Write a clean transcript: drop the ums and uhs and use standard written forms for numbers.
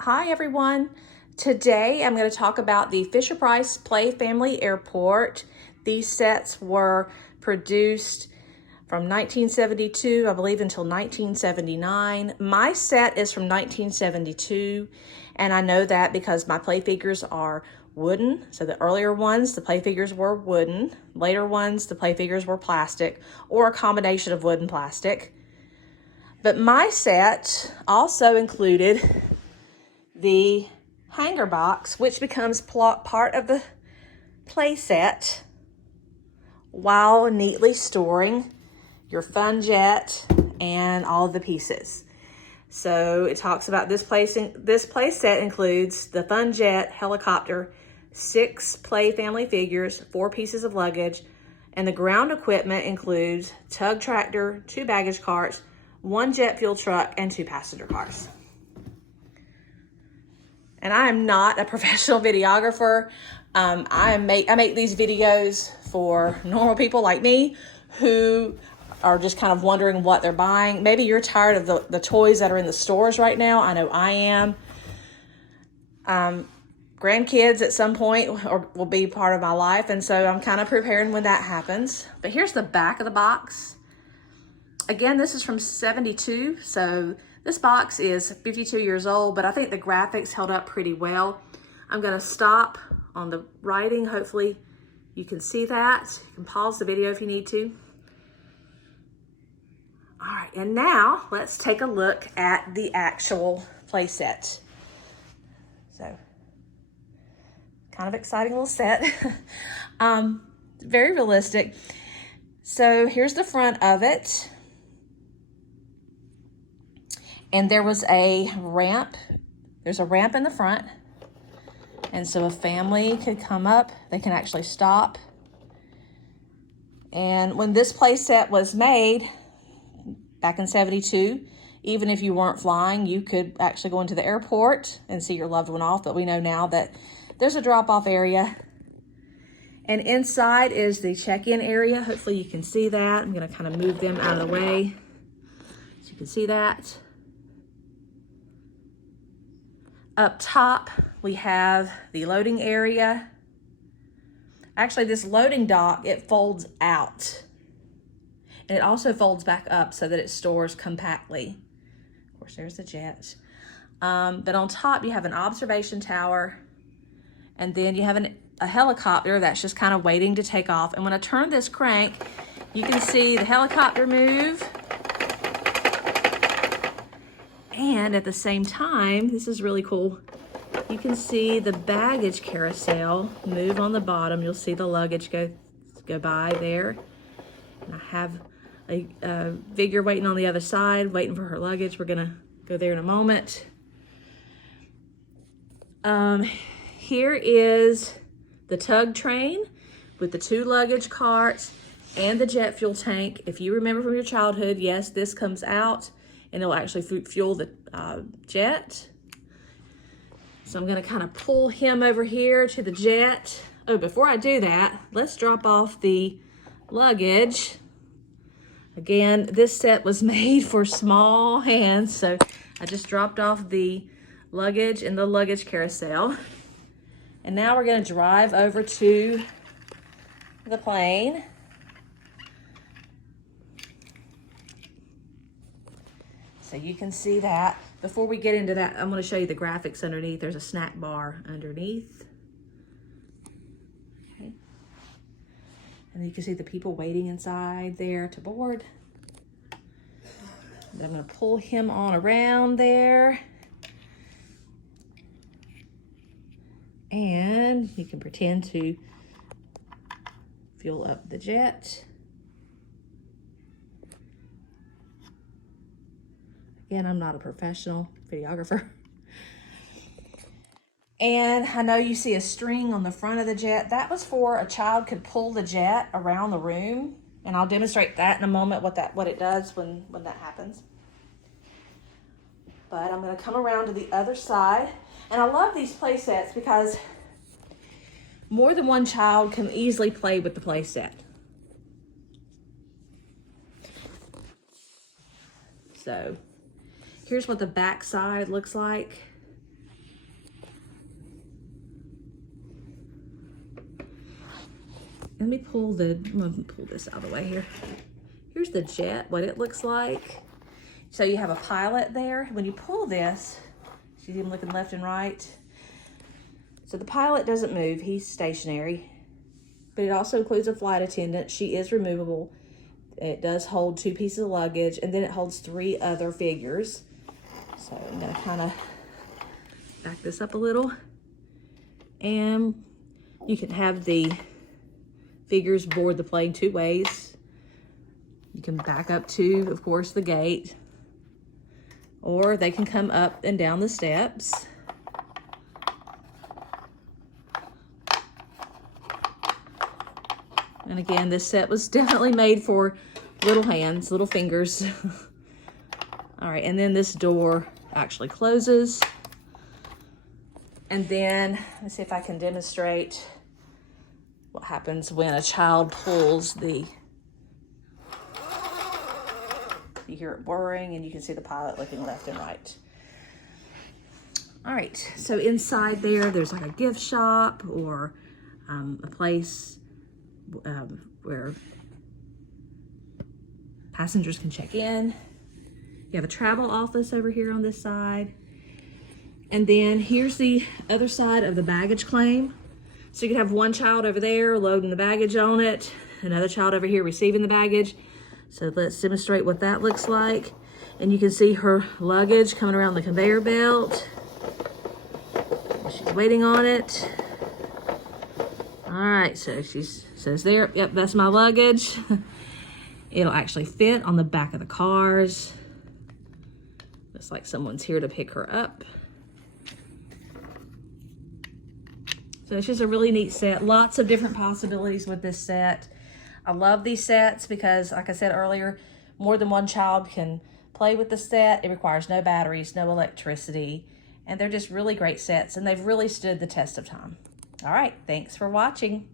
Hi everyone. Today I'm going to talk about the Fisher-Price Play Family Airport. These sets were produced from 1972, I believe, until 1979. My set is from 1972, and I know that because my play figures are wooden. So the earlier ones, the play figures were wooden. Later ones, the play figures were plastic, or a combination of wood and plastic. But my set also included the hanger box, which becomes part of the play set while neatly storing your fun jet and all of the pieces. So it talks about this play set includes the fun jet, helicopter, 6 play family figures, 4 pieces of luggage, and the ground equipment includes tug tractor, 2 baggage carts, 1 jet fuel truck, and 2 passenger cars. And I am not a professional videographer. I make these videos for normal people like me who are just kind of wondering what they're buying. Maybe you're tired of the toys that are in the stores right now. I know I am. Grandkids at some point will be part of my life, and so I'm kind of preparing when that happens. But here's the back of the box. Again, this is from 72, so this box is 52 years old, but I think the graphics held up pretty well. I'm gonna stop on the writing. Hopefully you can see that. You can pause the video if you need to. All right, and now let's take a look at the actual play set. So, kind of exciting little set. Very realistic. So here's the front of it. And there was a ramp. There's a ramp in the front. And so a family could come up. They can actually stop. And when this play set was made back in 72, even if you weren't flying, you could actually go into the airport and see your loved one off. But we know now that there's a drop-off area. And inside is the check-in area. Hopefully you can see that. I'm gonna kind of move them out of the way so you can see that. Up top, we have the loading area. Actually, this loading dock, it folds out. And it also folds back up so that it stores compactly. Of course, there's the jets. But on top, you have an observation tower. And then you have a helicopter that's just kind of waiting to take off. And when I turn this crank, you can see the helicopter move. And at the same time, this is really cool, you can see the baggage carousel move on the bottom. You'll see the luggage go by there. And I have a figure waiting on the other side, waiting for her luggage. We're gonna go there in a moment. Here is the tug train with the 2 luggage carts and the jet fuel tank. If you remember from your childhood, yes, this comes out and it'll actually fuel the jet. So I'm gonna kind of pull him over here to the jet. Oh, before I do that, let's drop off the luggage. Again, this set was made for small hands, so I just dropped off the luggage in the luggage carousel. And now we're gonna drive over to the plane. So you can see that. Before we get into that, I'm gonna show you the graphics underneath. There's a snack bar underneath. Okay. And you can see the people waiting inside there to board. And I'm gonna pull him on around there. And you can pretend to fuel up the jet. Again, I'm not a professional videographer. And I know you see a string on the front of the jet. That was for a child could pull the jet around the room. And I'll demonstrate that in a moment, what it does when that happens. But I'm gonna come around to the other side. And I love these play sets because more than one child can easily play with the play set. So here's what the back side looks like. let me pull this out of the way here. Here's the jet, what it looks like. So you have a pilot there. When you pull this, see him looking left and right? So the pilot doesn't move, he's stationary, but it also includes a flight attendant. She is removable. It does hold 2 pieces of luggage, and then it holds 3 other figures. So I'm gonna kind of back this up a little. And you can have the figures board the plane 2 ways. You can back up to, of course, the gate, or they can come up and down the steps. And again, this set was definitely made for little hands, little fingers. All right, and then this door actually closes. And then, let's see if I can demonstrate what happens when a child pulls the, you hear it whirring, and you can see the pilot looking left and right. All right, so inside there's like a gift shop or a place where passengers can check in. You have a travel office over here on this side. And then here's the other side of the baggage claim. So you could have one child over there loading the baggage on it, another child over here receiving the baggage. So let's demonstrate what that looks like. And you can see her luggage coming around the conveyor belt. She's waiting on it. All right, so she says there, yep, that's my luggage. It'll actually fit on the back of the cars. Looks like someone's here to pick her up. So it's just a really neat set. Lots of different possibilities with this set. I love these sets because, like I said earlier, more than one child can play with the set. It requires no batteries, no electricity, and they're just really great sets, and they've really stood the test of time. All right, thanks for watching.